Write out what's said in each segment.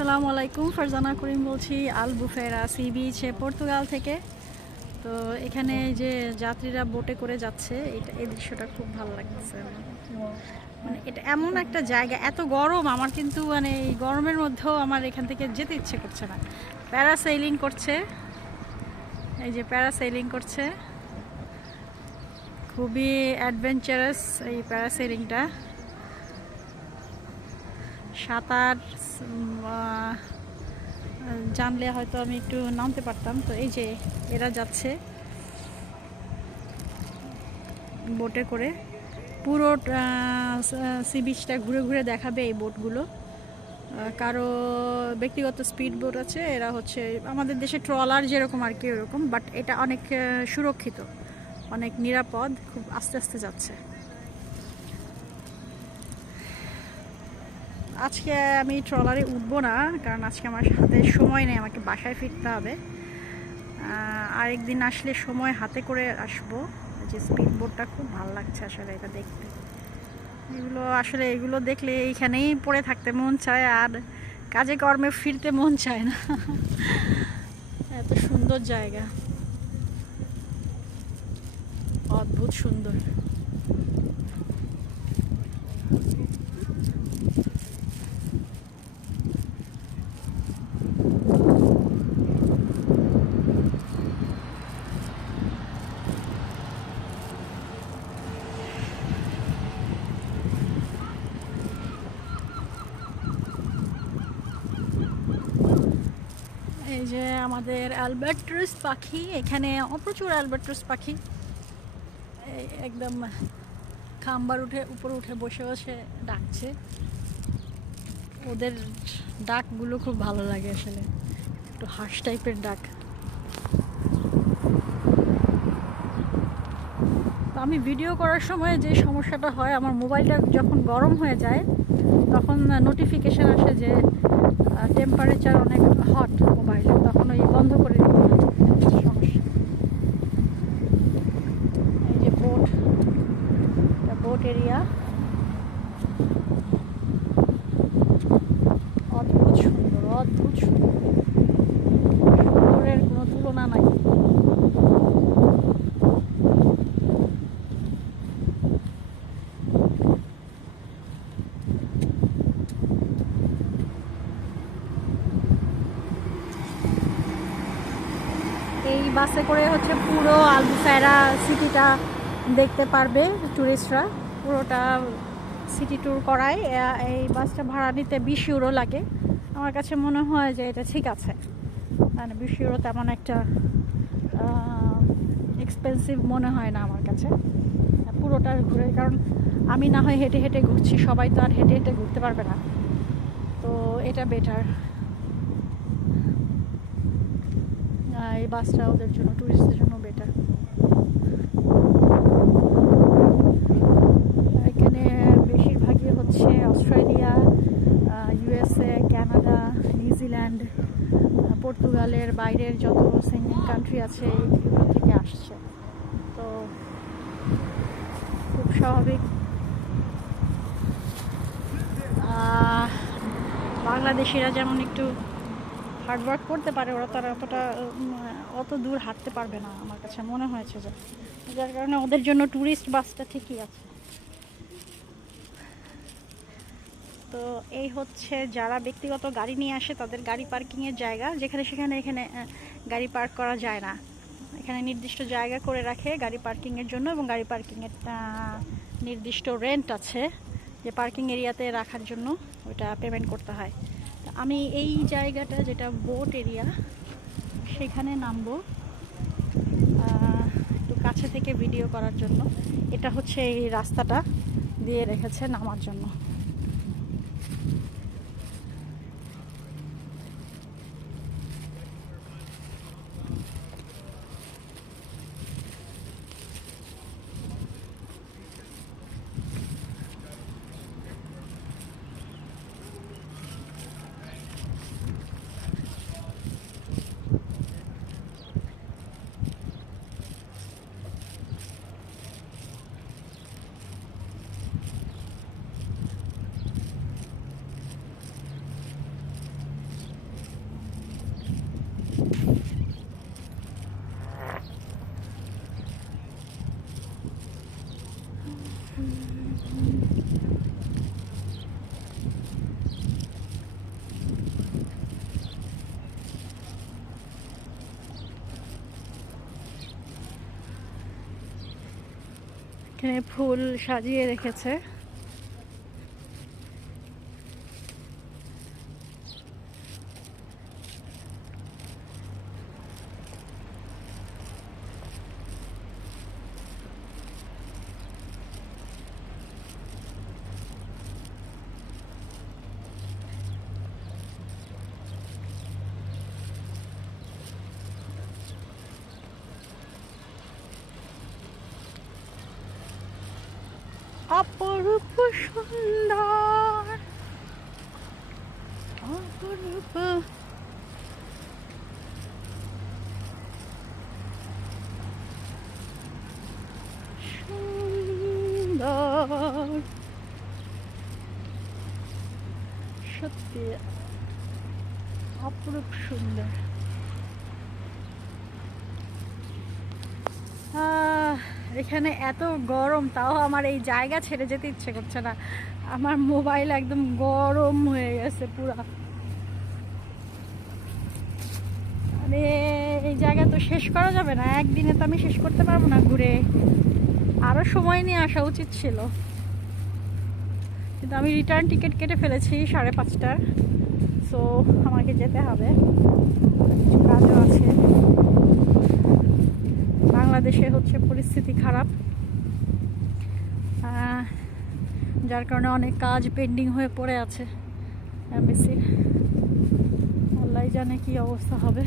আসসালামু আলাইকুম, ফারজানা করিম বলছি আলবুফেরা সি বিচে পর্তুগাল থেকে। তো এখানে যে যাত্রীরা বোটে করে যাচ্ছে, এই দৃশ্যটা খুব ভালো লাগতেছে আমার। মানে এটা এমন একটা জায়গা, এত গরম, আমার কিন্তু মানে এই গরমের মধ্যেও আমার এখান থেকে যেতে ইচ্ছে করছে না। প্যারাসেইলিং করছে, এই যে প্যারাসেইলিং করছে, খুবই অ্যাডভেঞ্চারাস এই প্যারাসেইলিংটা। সাঁতার জানলে হয়তো আমি একটু নামতে পারতাম। তো এই যে এরা যাচ্ছে বোটে করে, পুরো সি বিচটা ঘুরে ঘুরে দেখাবে এই বোটগুলো। কারো ব্যক্তিগত স্পিড বোট আছে, এরা হচ্ছে আমাদের দেশে ট্রলার যেরকম আর কি ওরকম, বাট এটা অনেক সুরক্ষিত, অনেক নিরাপদ, খুব আস্তে আস্তে যাচ্ছে। আজকে আমি ট্রলারে উঠবো না, কারণ আজকে আমার হাতে সময় নেই, আমাকে বাসায় ফিরতে হবে। আরেকদিন আসলে সময় হাতে করে আসবো। যে স্পিড বোটটা খুব ভালো লাগছে আসলে এটা দেখতে। এগুলো দেখলে এইখানেই পড়ে থাকতে মন চায়, আর কাজে কর্মে ফিরতে মন চায় না। এত সুন্দর জায়গা, অদ্ভুত সুন্দর। এই যে আমাদের অ্যালবাট্রাস পাখি, এখানে প্রচুর অ্যালবাট্রাস পাখি একদম খাম্বার উপরে উঠে বসে বসে ডাকছে। ওদের ডাকগুলো খুব ভালো লাগে আসলে, একটু হাঁস টাইপের ডাক। আমি ভিডিও করার সময় যে সমস্যাটা হয়, আমার মোবাইলটা যখন গরম হয়ে যায় তখন নোটিফিকেশান আসে যে টেম্পারেচার অনেক হট মোবাইল, তখন ওই বন্ধ করে দিতে হয়। সমস্যা। এই যে বোট এরিয়া, অদ্ভুত সুন্দর, অদ্ভুত সুন্দর, সুন্দরের কোনো তুলনা নাই। এই বাসে করে হচ্ছে পুরো আলবুফেরা সিটিটা দেখতে পারবে ট্যুরিস্টরা। পুরোটা সিটি ট্যুর করায়। এই বাসটা ভাড়া নিতে 20 ইউরো লাগে। আমার কাছে মনে হয় যে এটা ঠিক আছে, মানে 20 ইউরো তেমন একটা এক্সপেন্সিভ মনে হয় না আমার কাছে পুরোটা ঘুরে। কারণ আমি না হয় হেঁটে হেঁটে ঘুরছি, সবাই তো আর হেঁটে হেঁটে ঘুরতে পারবে না, তো এটা বেটার। এই বাসটা ওদের জন্য, ট্যুরিস্টদের জন্য বেটার। এখানে বেশিরভাগই হচ্ছে অস্ট্রেলিয়া, ইউএসএ, কানাডা, নিউজিল্যান্ড, পর্তুগালের বাইরের যত সেনজেন কান্ট্রি আছে এইগুলো থেকে আসছে। তো খুব স্বাভাবিক। বাংলাদেশিরা যেমন একটু হার্ডওয়ার্ক করতে পারে, ওরা তারা অত দূর হাঁটতে পারবে না আমার কাছে মনে হয়েছে, যার কারণে ওদের জন্য ট্যুরিস্ট বাসটা ঠিকই আছে। তো এই হচ্ছে যারা ব্যক্তিগত গাড়ি নিয়ে আসে তাদের গাড়ি পার্কিংয়ের জায়গা, যেখানে সেখানে এখানে গাড়ি পার্ক করা যায় না। এখানে নির্দিষ্ট জায়গা করে রাখে গাড়ি পার্কিংয়ের জন্য, এবং গাড়ি পার্কিংয়ের নির্দিষ্ট রেন্ট আছে, যে পার্কিং এরিয়াতে রাখার জন্য ওইটা পেমেন্ট করতে হয়। তো আমি এই জায়গাটা যেটা বোট এরিয়া, সেখানে নামবো একটু কাছে থেকে ভিডিও করার জন্য। এটা হচ্ছে এই রাস্তাটা দিয়ে রেখেছে নামার জন্য। এখানে ফুল সাজিয়ে রেখেছে। অপরূপ সুন্দর, অপরূপ সুন্দর, সত্যি অপরূপ সুন্দর। এখানে এত গরম, তাও আমার এই জায়গা ছেড়ে যেতে ইচ্ছে করছে না। আমার মোবাইল একদম গরম হয়ে গেছে পুরা। মানে এই জায়গা তো শেষ করা যাবে না, একদিনে তো আমি শেষ করতে পারবো না ঘুরে। আরো সময় নিয়ে আসা উচিত ছিল, কিন্তু আমি রিটার্ন টিকিট কেটে ফেলেছি 5:30টার। সো আমাকে যেতে হবে, কিছু কাজও আছে। বাংলাদেশে হচ্ছে পরিস্থিতি খারাপ, যার কারণে অনেক কাজ পেন্ডিং হয়ে পড়ে আছে এমবিসির। আল্লাহ জানে কি অবস্থা হবে।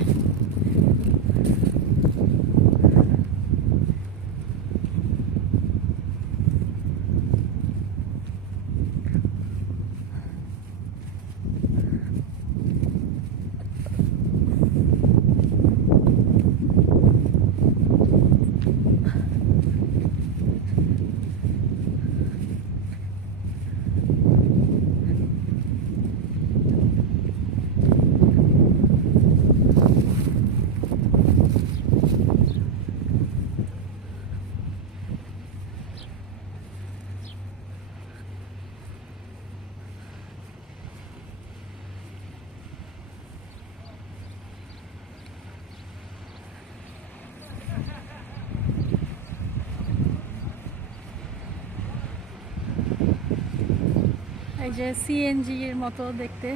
এই যে সিএনজির মতো দেখতে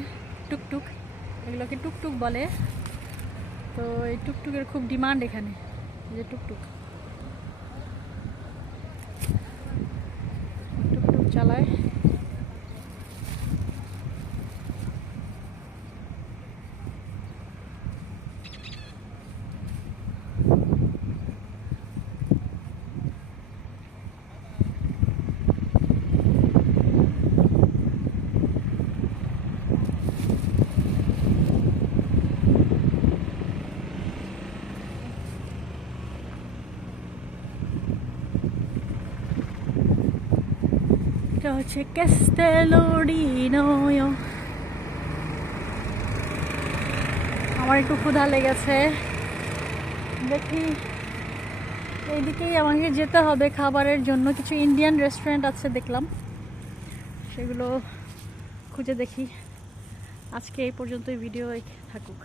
টুকটুক, এগুলোকে টুকটুক বলে। তো এই টুকটুকের খুব ডিমান্ড এখানে, যে টুকটুক টুকটুক চালায়। এটা হচ্ছে ক্যাস্টেলোডিনো। আমার একটু ক্ষুধা লেগেছে, দেখি এইদিকেই আমাকে যেতে হবে খাবারের জন্য। কিছু ইন্ডিয়ান রেস্টুরেন্ট আছে দেখলাম, সেগুলো খুঁজে দেখি। আজকে এই পর্যন্তই, ভিডিও থাকুক।